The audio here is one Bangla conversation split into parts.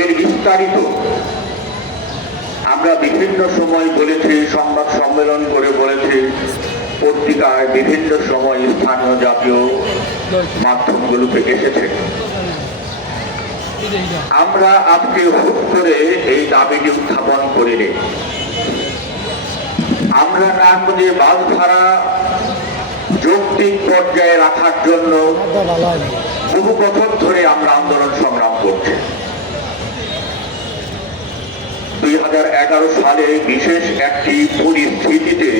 এর বিস্তারিত আমরা বিভিন্ন সময় বলেছি, সংবাদ সম্মেলন করে বলেছি, পত্রিকায় বিভিন্ন সময় স্থানীয় জাতীয় মাধ্যমগুলোতে এসেছে। আমরা আজকে হুট করে এই দাবিটি উত্থাপন করিনি। আমরা নারায়ণগঞ্জে বাস ভাড়া যৌক্তিক পর্যায়ে রাখার জন্য বহু বছর ধরে আমরা আন্দোলন সংগ্রাম করছি। 2011 সালে বিশেষ একটি পরিস্থিতিতে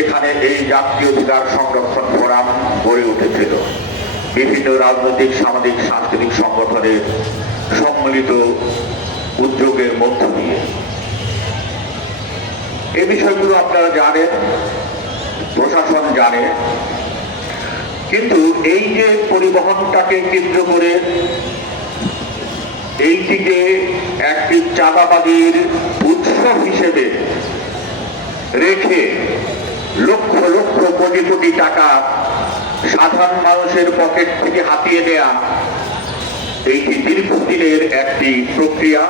এখানে এই জাতীয় অধিকার সংরক্ষণ ফোরাম গড়ে উঠেছিল। বিভিন্ন রাজনৈতিক, সামাজিক, সাংস্কৃতিক সংগঠনের সম্মিলিত উদ্যোগের মধ্য দিয়ে এই বিষয়গুলো আপনারা জানেন, প্রশাসন জানে। কিন্তু এই যে পরিবহনটাকে কেন্দ্র করে এইটিকে একটি চাঁদাবাদীর উৎসব হিসেবে রেখে লক্ষ লক্ষ কোটি কোটি টাকা সাধারণ মানুষের পকেট থেকে হাতিয়ে নেয়া, এইটি দীর্ঘদিনের একটি প্রক্রিয়া।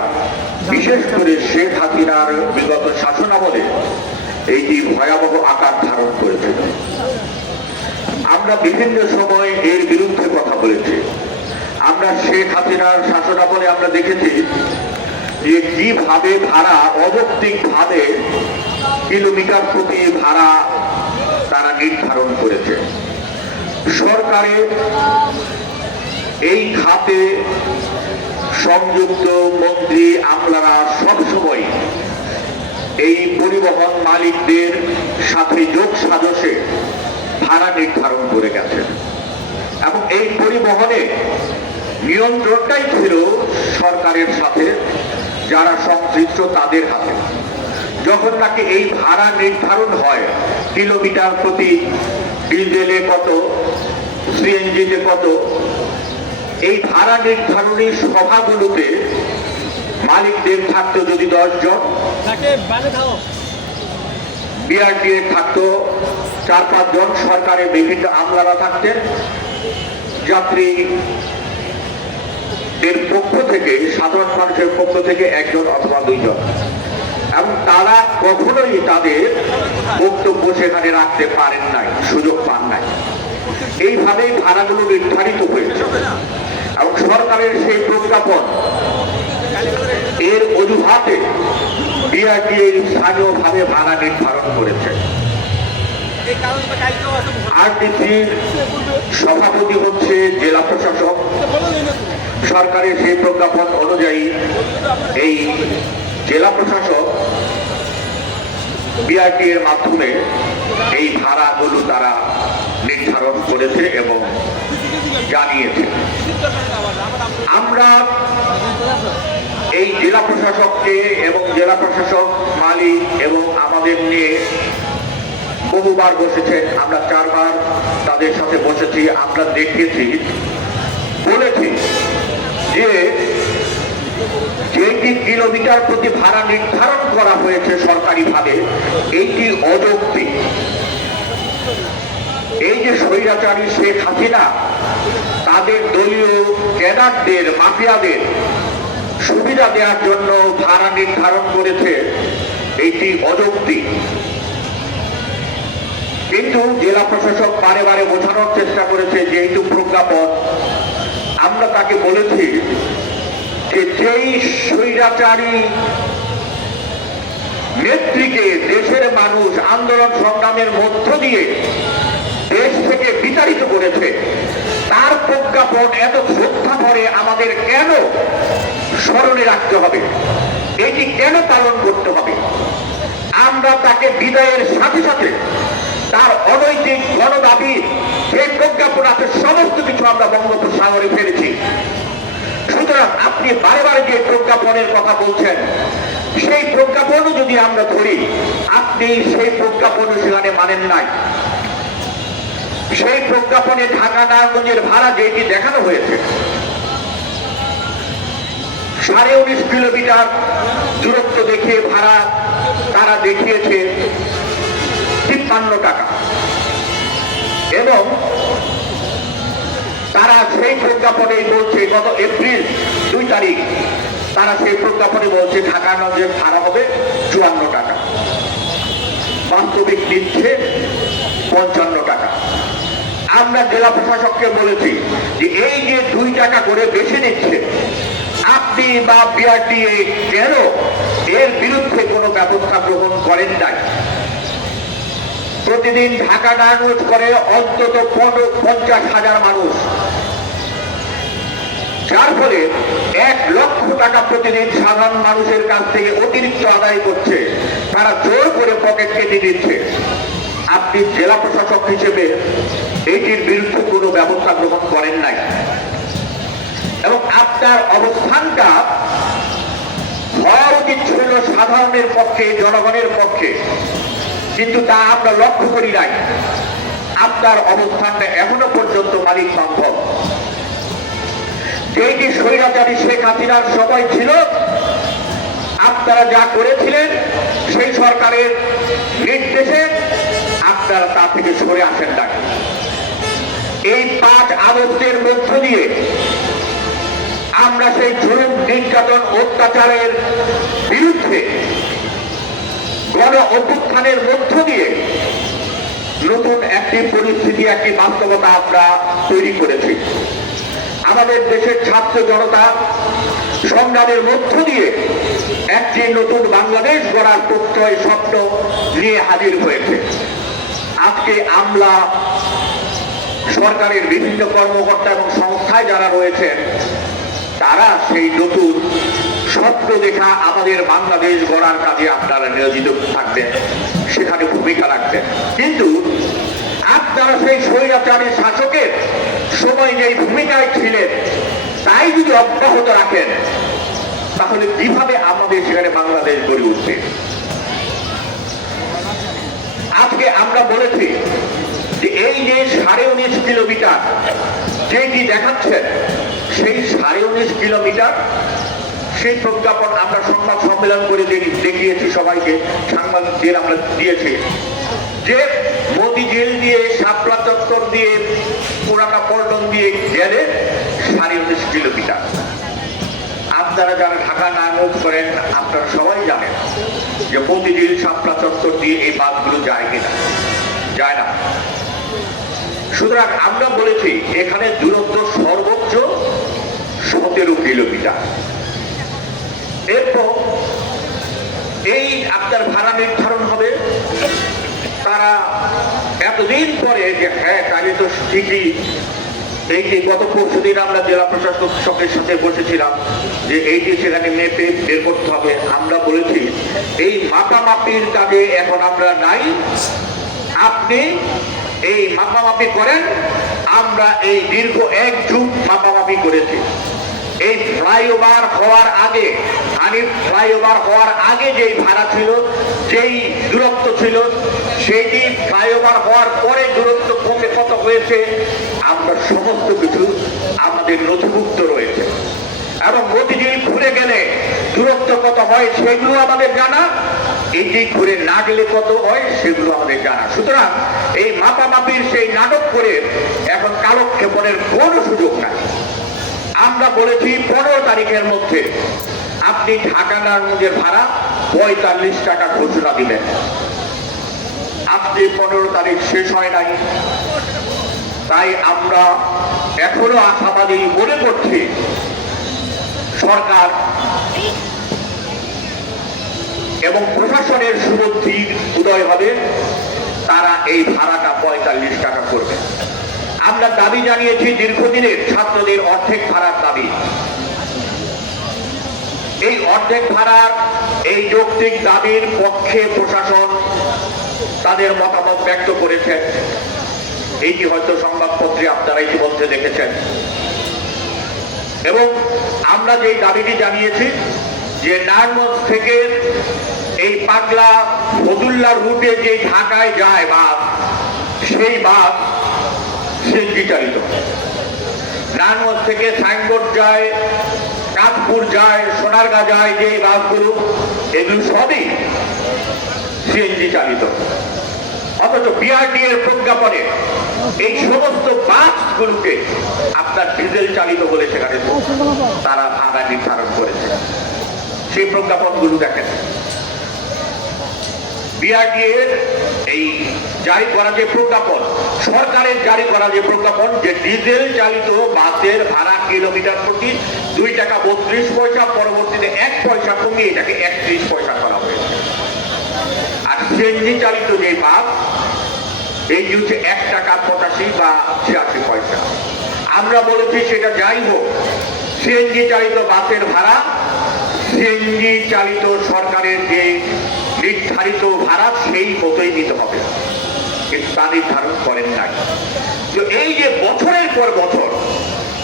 বিশেষ করে শেখ হাসিনার বিগত শাসনামলে এইটি ভয়াবহ আকার ধারণ করেছিল। আমরা বিভিন্ন সময় এর বিরুদ্ধে কথা বলেছি। আমরা শেখ হাসিনার শাসনামলে আমরা দেখেছি যে কিভাবে ভাড়া অযৌক্তিকভাবে কিলোমিটার প্রতি ভাড়া তারা নির্ধারণ করেছে। সরকারের এই খাতে সংযুক্ত মন্ত্রী আমলারা সবসময় এই পরিবহন মালিকদের সাথে যোগ সাজসে ভাড়া নির্ধারণ করে গেছেন এবং এই পরিবহনে নিয়ন্ত্রণটাই ছিল সরকারের সাথে, যারা সংশ্লিষ্ট তাদের হাতে। যখন নাকি এই ভাড়া নির্ধারণ হয় কিলোমিটার প্রতি, ডিজেলে কত, সিএনজিতে কত, এই ভাড়া নির্ধারণী সভাগুলোতে মালিকদের থাকতো যদি 10 জন, বিআরটিএ থাকতো 4-5 জন, সরকারের বিভিন্ন আমলারা থাকতেন, যাত্রীদের পক্ষ থেকে, সাধারণ মানুষের পক্ষ থেকে 1 জন অথবা 2 জন, এবং তারা কখনোই তাদের বক্তব্য সেখানে রাখতে পারেন নাই, সুযোগ পান নাই। এইভাবেই ভাড়াগুলো নির্ধারিত হয়েছে এবং সরকারের সেই প্রজ্ঞাপন এর অজুহাতে বিআরটিএ স্থানীয়ভাবে ভাড়া নির্ধারণ করেছে। আরটিসির সভাপতি হচ্ছে জেলা প্রশাসক। সরকারের সেই প্রজ্ঞাপন অনুযায়ী এই জেলা প্রশাসক বিআরটিএ এর মাধ্যমে এই ভাড়াগুলো তারা নির্ধারণ করেছে এবং জানিয়েছে। আমরা এই জেলা প্রশাসককে এবং জেলা প্রশাসক, মালিক এবং আমাদের নিয়ে বহুবার বসেছেন। আমরা 4 বার তাদের সাথে বসেছি। আমরা দেখিয়েছি, বলেছি যে যেটি কিলোমিটার প্রতি ভাড়া নির্ধারণ করা হয়েছে সরকারিভাবে, এইটি অযৌক্তিক। এই যে স্বৈরাচারী শেখ হাসিনা তাদের দলীয় ক্যাডারদের, মাফিয়াদের সুবিধা দেওয়ার জন্য ভাড়া নির্ধারণ করেছে, এইটি অযৌক্তিক। কিন্তু জেলা প্রশাসক বারে বারে বোঝানোর চেষ্টা করেছে যেহেতু প্রজ্ঞাপন, আমরা তাকে বলেছি যে যেই স্বৈরাচারী নেত্রীকে দেশের মানুষ আন্দোলন সংগ্রামের মধ্য দিয়ে দেশ থেকে বিতাড়িত করেছে, তার প্রজ্ঞাপন এত শ্রদ্ধা করে আমাদের কেন স্মরণে রাখতে হবে, এটি কেন পালন করতে হবে? আমরা তাকে বিদায়ের সাথে সাথে তার অনৈতিক গণদাবি, যে প্রজ্ঞাপন আছে, সমস্ত কিছু আমরা বঙ্গোপসাগরে ফেলেছি। সুতরাং আপনি বারে বারে যে প্রজ্ঞাপনের কথা বলছেন, সেই প্রজ্ঞাপনও যদি আমরা ধরি, আপনি সেই প্রজ্ঞাপনও সেখানে মানেন নাই। সেই প্রজ্ঞাপনে ঢাকা নারায়ণগঞ্জের ভাড়া যেটি দেখানো হয়েছে, 19.5 কিলোমিটার দূরত্ব দেখিয়ে ভাড়া তারা দেখিয়েছে 53 টাকা, এবং তারা সেই প্রজ্ঞাপনেই বলছে গত এপ্রিল 2 তারিখ তারা সেই প্রজ্ঞাপনে বলছে ঢাকা-নগরের ভাড়া হবে 54 টাকা, বাস্তবিক নিচ্ছে 55 টাকা। আমরা জেলা প্রশাসককে বলেছি যে এই যে 2 টাকা করে বেশি নিচ্ছে, আপনি বা বিআরটিএ কেন এর বিরুদ্ধে কোনো ব্যবস্থা গ্রহণ করেন নাই? প্রতিদিন ঢাকা নারায়ণগঞ্জ করে অন্তত 50,000 মানুষ, যার ফলে 1 লক্ষ টাকা প্রতিদিন সাধারণ মানুষের কাছ থেকে অতিরিক্ত আদায় করছে, তারা জোর করে পকেট কেটে দিচ্ছে। আপনি জেলা প্রশাসক হিসেবে এটির বিরুদ্ধে কোনো ব্যবস্থা গ্রহণ করেন নাই এবং আপনার অবস্থানটা হওয়া উচিত ছিল সাধারণের পক্ষে, জনগণের পক্ষে, কিন্তু তা আমরা লক্ষ্য করি নাই। আপনার অবস্থানটা এখনো পর্যন্ত মালিক বান্ধব। যেটি স্বৈরাচারী শেখ হাসিনার সময় ছিল, আপনারা যা করেছিলেন সেই সরকারের নির্দেশে আপনারা তা থেকে সরে আসেন না। এই 5 আগস্টের মধ্য দিয়ে আমরা সেই জুলুম, নির্যাতন, অত্যাচারের বিরুদ্ধে গণ অভ্যুত্থানের মধ্য দিয়ে নতুন একটি পরিস্থিতি, একটি বাস্তবতা আমরা তৈরি করেছি। আমাদের দেশের ছাত্র জনতা সংগ্রামের মধ্য দিয়ে একটি নতুন বাংলাদেশ গড়ার প্রত্যয় স্বপ্ন নিয়ে হাজির হয়েছে। আজকে আমলা, সরকারের বিভিন্ন কর্মকর্তা এবং সংস্থায় যারা রয়েছেন, তারা সেই নতুন স্বপ্ন দেখা আমাদের বাংলাদেশ গড়ার কাজে আপনারা নিয়োজিত থাকবেন, সেখানে ভূমিকা রাখবেন। কিন্তু আপনারা সেই স্বৈরাচারী শাসকের সময় যেই ভূমিকায় ছিলেন তাই যদি অব্যাহত রাখেন, তাহলে কিভাবে আমাদের সেখানে বাংলাদেশ গড়ে উঠবে? আজকে আমরা বলেছি যে এই যে 19.5 কিলোমিটার যেটি দেখাচ্ছেন, সেই 19.5 কিলোমিটার সেই প্রজ্ঞাপন আমরা সংবাদ সম্মেলন করে দেখিয়েছি, সবাইকে সাংবাদিকদের আমরা দিয়েছি যে মতিঝিল দিয়ে, শাপলা চত্বর দিয়ে, পুরানা পল্টন দিয়ে গেলে 19.5 কিলোমিটার। আপনারা যারা ঢাকা নারায়ণগঞ্জ করেন, আপনারা সবাই জানেন যে মতিঝিল, শাপলা চত্বর দিয়ে এই বাসগুলো যায় কিনা, যায় না। সুতরাং আমরা বলেছি এখানে দূরত্ব সর্বোচ্চ 17 কিলোমিটার। এরপর এই আপনার ভাড়া নির্ধারণ হবে। তারা এতদিন পরে যে হ্যাঁ, কাজে তো ঠিকই, এই যে গত পরশুদিন আমরা জেলা প্রশাসকের সাথে বসেছিলাম যে এইটি সেখানে মেপে বের করতে হবে। আমরা বলেছি এই মাপামাপির কাজে এখন আমরা নাই, আপনি এই মাপামাপি করেন। আমরা এই দীর্ঘ 1 যুগ মাপামাপি করেছি। এই ফ্লাইওভার হওয়ার আগে, ফ্লাইওভার হওয়ার আগে যেই ভাড়া ছিল, যেই দূরত্ব ছিল, সেইটি ফ্লাইওভার হওয়ার পরে দূরত্ব কমে কত হয়েছে আমরা সমস্ত কিছু আমাদের নথিভুক্ত রয়েছে। এবং মতিঝিল ঘুরে গেলে দূরত্ব কত হয় সেগুলো আমাদের জানা, এটি ঘুরে না গেলে কত হয় সেগুলো আমাদের জানা। সুতরাং এই মাপামাপির সেই নাটক করে এখন কালক্ষেপণের কোনো সুযোগ নাই। আমরা বলেছি 15 তারিখের মধ্যে আপনি ঢাকা নারায়ণগঞ্জের ভাড়া 45 টাকা ঘোষণা দিবেন। আজকে 15 তারিখ শেষ হয় নাই, তাই আমরা এখনো আশাবাদী মনে করছি সরকার এবং প্রশাসনের সুবুদ্ধির উদয় হবে, তারা এই ভাড়াটা 45 টাকা করবে। আমরা দাবি জানিয়েছি দীর্ঘদিনের ছাত্রদের অর্ধেক ভাড়ার দাবি। এই অর্ধেক ভাড়ার এই যৌক্তিক দাবির পক্ষে প্রশাসন তাদের মতামত ব্যক্ত করেছেন। এইটি হয়তো সংবাদপত্রে আপনারা ইতিমধ্যে দেখেছেন। এবং আমরা যে দাবিটি জানিয়েছি যে নারায়ণগঞ্জ থেকে এই পাগলা ফতুল্লা রুটে যে ঢাকায় যায় বাস, সেই বাস সিএনজি চালিত। নারায়ণগঞ্জ থেকে সাইনবোর্ড যায়, কাঁচপুর যায়, সোনারগাঁ যায়, যে বাসগুলো, এগুলো সবই সিএনজি চালিত। অথচ বিআরটি এর প্রজ্ঞাপনে এই সমস্ত বাসগুলোকে আপনার ডিজেল চালিত বলে সেখানে তারা ভাড়া নির্ধারণ করেছে। সেই প্রজ্ঞাপনগুলো দেখেন। বিআরটিএর এই জারি করা যে প্রজ্ঞাপন, সরকারের জারি করা যে প্রজ্ঞাপন, যে ডিজেল চালিত বাসের ভাড়া কিলোমিটার প্রতি 2 টাকা 32 পয়সা, পরবর্তীতে 1 পয়সা কমিয়ে এটাকে 31 পয়সা করা হয়েছে। আর সিএনজি চালিত যে বাস, এই হচ্ছে 1 টাকা 85 বা 86 পয়সা। আমরা বলেছি সেটা যাই হোক, সিএনজি চালিত বাসের ভাড়া সিএনজি চালিত সরকারের যে নির্ধারিত ভাড়া সেই মতোই দিতে হবে, কিন্তু তা নির্ধারণ করেন নাই। তো এই যে বছরের পর বছর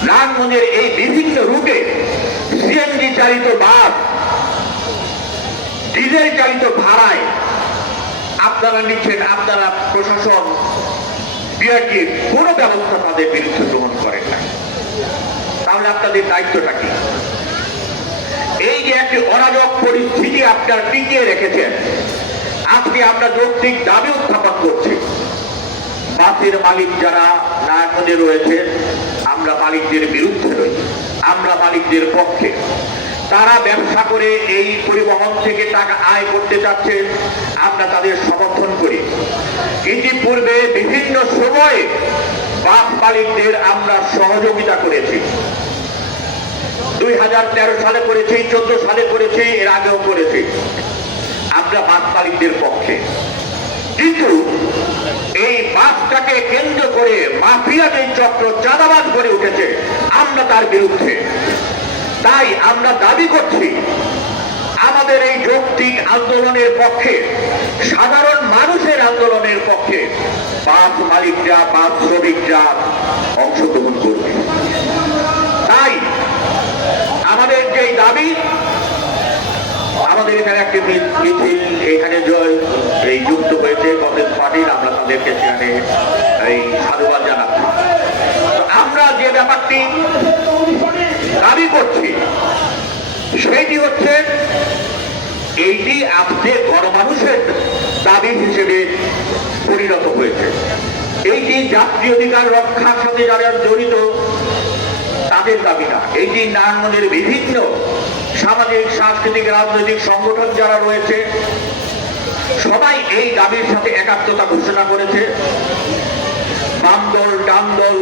নারায়ণগঞ্জের এই বিভিন্ন রুটে সিএনজি চালিত বাস ডিজেল চালিত ভাড়ায় আপনারা নিচ্ছেন, আপনারা প্রশাসন বিআরটি কোনো ব্যবস্থা তাদের বিরুদ্ধে গ্রহণ করেন নাই, তাহলে আপনাদের দায়িত্বটা কি? এই যে একটি অরাজক পরিস্থিতি আপনারা টিকিয়ে রেখেছেন, আজকে আমরা যৌক্তিক দাবি উত্থাপন করছি। বাসের মালিক যারা নারায়ণগঞ্জে রয়েছে, আমরা মালিকদের বিরুদ্ধে রই, আমরা মালিকদের পক্ষে। তারা ব্যবসা করে এই পরিবহন থেকে টাকা আয় করতে চাচ্ছে, আমরা তাদের সমর্থন করি। ইতিপূর্বে বিভিন্ন সময়ে বাস মালিকদের আমরা সহযোগিতা করেছি। 2013 সালে করেছি, 14 সালে করেছি, এর আগেও করেছি। আমরা বাস মালিকদের পক্ষে, কিন্তু এই বাসটাকে কেন্দ্র করে মাফিয়া যে চক্র চাঁদাবাজ করে উঠেছে, আমরা তার বিরুদ্ধে। তাই আমরা দাবি করছি আমাদের এই যৌক্তিক আন্দোলনের পক্ষে, সাধারণ মানুষের আন্দোলনের পক্ষে বাস মালিকরা, বাস শ্রমিকরা অংশগ্রহণ করবে। তাই আমাদের যে দাবি, আমাদের এখানে একটি মিছিল এখানে এই যুক্ত হয়েছে কংগ্রেস পার্টির, আমরা তাদেরকে সেখানে এই সাধুবাদ জানাচ্ছি। আমরা যে ব্যাপারটি দাবি করছি সেইটি হচ্ছে, এইটি আজকে গণমানুষের দাবি হিসেবে পরিণত হয়েছে। এইটি জাতীয় অধিকার রক্ষার সাথে যারা জড়িত তাদের দাবি না, এইটি নারায়ণগঞ্জের বিভিন্ন সামাজিক, সাংস্কৃতিক, রাজনৈতিক সংগঠন যারা রয়েছে সবাই এই দাবির সাথে একাত্মতা ঘোষণা করেছে। বাম দল, ডান দল,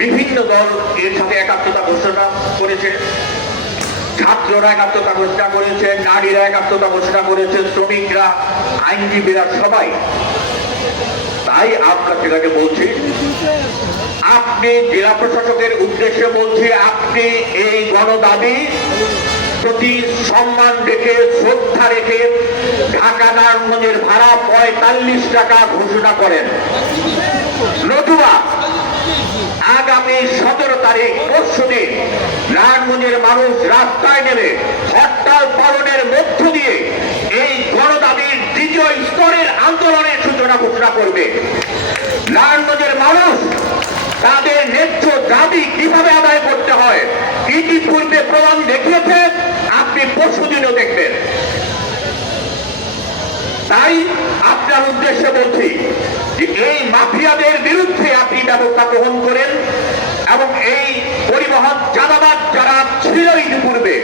বিভিন্ন দল এর সাথে একাত্মতা ঘোষণা করেছে। ছাত্ররা একাত্মতা ঘোষণা করেছে, নারীরা একাত্মতা ঘোষণা করেছে, শ্রমিকরা, আইনজীবীরা, সবাই। তাই আমরা সেটাকে বলছি, আপনি জেলা প্রশাসকের উদ্দেশ্যে বলছি, আপনি এই গণদাবি প্রতি সম্মান রেখে, শ্রদ্ধা রেখে ঢাকা নারায়ণগঞ্জের ভাড়া 45 টাকা ঘোষণা করেন, নতুবা আগামী 17 তারিখ পরশুদিন নারায়ণগঞ্জের মানুষ রাস্তায় নেমে হরতাল পালনের মধ্য দিয়ে এই গণদাবির দ্বিতীয় স্তরের আন্দোলনের সূচনা ঘোষণা করবে। নারায়ণগঞ্জের মানুষ তাদের ন্যায্য দাবি কিভাবে আদায় করতে হয় ইতিপূর্বে প্রমাণ দেখিয়েছে, আপনি পরশুদিনও দেখবেন। তাই আপনার উদ্দেশ্যে বলছি যে এই মাফিয়াদের বিরুদ্ধে আপনি ব্যবস্থা গ্রহণ করেন, এবং এই পরিবহন চাঁদাবাজ যারা ছিল ইতিপূর্বে,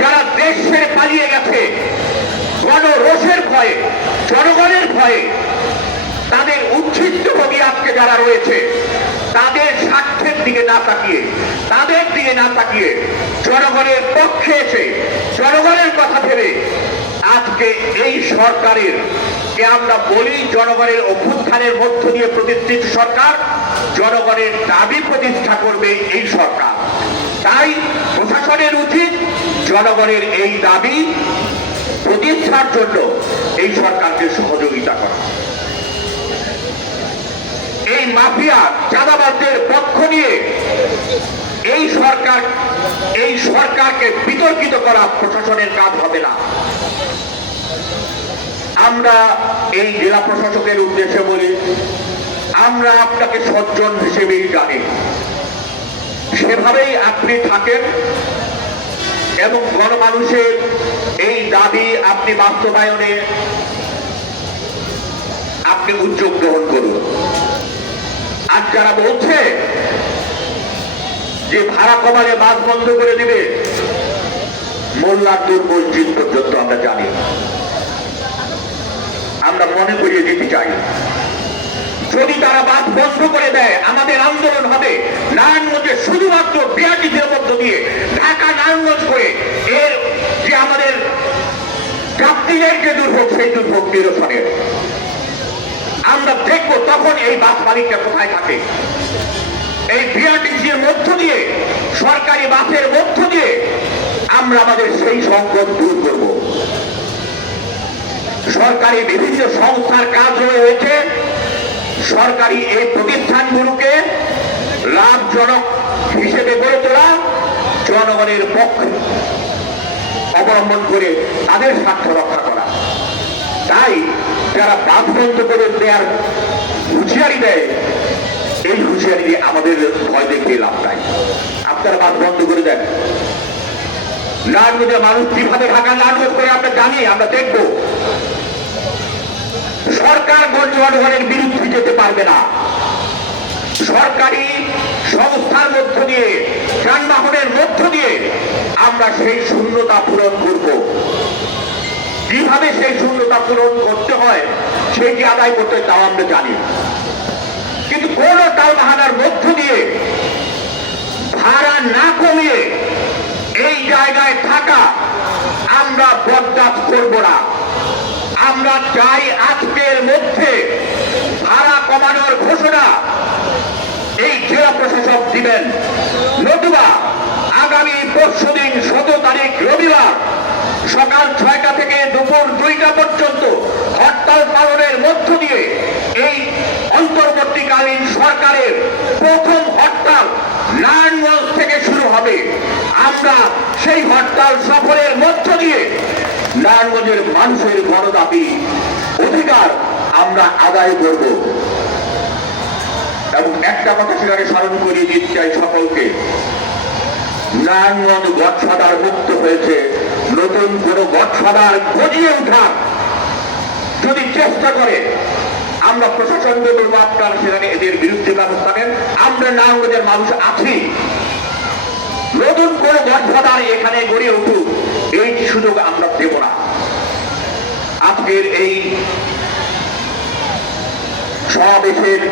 যারা দেশ ছেড়ে পালিয়ে গেছে গণরোষের ভয়ে, জনগণের ভয়ে, তাদের উচ্ছিষ্টভোগী আজকে যারা রয়েছে, তাদের স্বার্থের দিকে না তাকিয়ে, তাদের দিকে না তাকিয়ে জনগণের পক্ষে এসে জনগণের কথা ভেবে আজকে এই সরকারের কে আমরা বলি জনগণের অভ্যুত্থানের মধ্য দিয়ে প্রতিষ্ঠিত সরকার, জনগণের দাবি প্রতিষ্ঠা করবে এই সরকার। তাই প্রশাসনের উচিত জনগণের এই দাবি প্রতিষ্ঠার জন্য এই সরকারকে সহযোগিতা করা। এই মাফিয়া চাঁদাবাজদের পক্ষ নিয়ে এই সরকারকে বিতর্কিত করা প্রশাসনের কাজ হবে না। আমরা এই জেলা প্রশাসকের উদ্দেশ্যে বলি, আমরা আপনাকে সজ্জন হিসেবেই জানি, সেভাবেই আপনি থাকেন এবং গণমানুষের এই দাবি আপনি বাস্তবায়নে আপনি উদ্যোগ গ্রহণ করুন। আর যারা বলছে যে ভাড়া কমালে বাস বন্ধ করে দিবে, মোল্লারপুর মসজিদ পর্যন্ত আমরা জানি। আমরা মনে করিয়ে দিতে চাই, যদি তারা বাস বন্ধ করে দেয় আমাদের আন্দোলন হবে নারায়ণগঞ্জে শুধুমাত্র বিআরটিসির মধ্য দিয়ে ঢাকা নারায়ণগঞ্জ করে এর যে আমাদের যাত্রীদের যে দুর্ভোগ সেই দুর্ভোগ নিরসনের আমরা দেখবো তখন এই বাস মালিকটা কোথায় থাকে। এই বিআরটিসির মধ্য দিয়ে সরকারি বাসের মধ্য দিয়ে আমরা আমাদের সেই সংকট দূর করব। সরকারি বিভিন্ন সংস্থার কাজ রয়েছে, সরকারি এই প্রতিষ্ঠানগুলোকে লাভজনক হিসেবে গড়ে তোলা, জনগণের পক্ষে অবলম্বন করে তাদের স্বার্থ রক্ষা করা। তাই যারা বাস বন্ধ করে দেওয়ার হুঁশিয়ারি দেয়, এই হুঁশিয়ারি দিয়ে আমাদের ভয় দেখিয়ে লাভ নাই। আপনারা বাস বন্ধ করে দেন, নারায়ণগঞ্জের মানুষ কিভাবে ঢাকা নারায়ণগঞ্জ করে আমরা জানি, আমরা দেখব। সরকার জনগণের বিরুদ্ধে যেতে পারবে না। সরকারি সংস্থার মধ্য দিয়ে, যানবাহনের মধ্য দিয়ে আমরা সেই শূন্যতা পূরণ করব। কিভাবে সেই শূন্যতা পূরণ করতে হয় সেটি আদায় করতে তাও আমরা জানি, কিন্তু কোন টালবাহানার মধ্য দিয়ে ভাড়া না কমিয়ে এই জায়গায় থাকা আমরা বরদাস্ত করব না। আমরা চাই আজকের মধ্যে ভাড়া কমানোর ঘোষণা এই জেলা প্রশাসক দিবেন, নতুবা আগামী পরশুদিন 17 তারিখ রবিবার সকাল 6টা থেকে দুপুর 2টা পর্যন্ত হরতাল পালনের মধ্য দিয়ে এই অন্তর্বর্তীকালীন সরকারের প্রথম হরতাল নারায়ণগঞ্জ থেকে শুরু হবে। আমরা সেই হরতাল সফরের মধ্য দিয়ে নারায়ণগঞ্জের মানুষের গণদাবি অধিকার আমরা আদায় করব। এবং একটা কথা সেখানে স্মরণ করিয়ে দিতে চাই সকলকে, নারায়ণগঞ্জ গডফাদার মুক্ত হয়েছে। নতুন কোন গডফাদার গজিয়ে ওঠার যদি চেষ্টা করে আমরা প্রশাসনকে বলবো আপনারা সেখানে এদের বিরুদ্ধে ব্যবস্থা নেন। আমরা নারায়ণগঞ্জের মানুষ আছি, নতুন কোন গডফাদার এখানে গড়ে উঠুক এই সুযোগ আমরা দেব না। আজকের এই সমাবেশের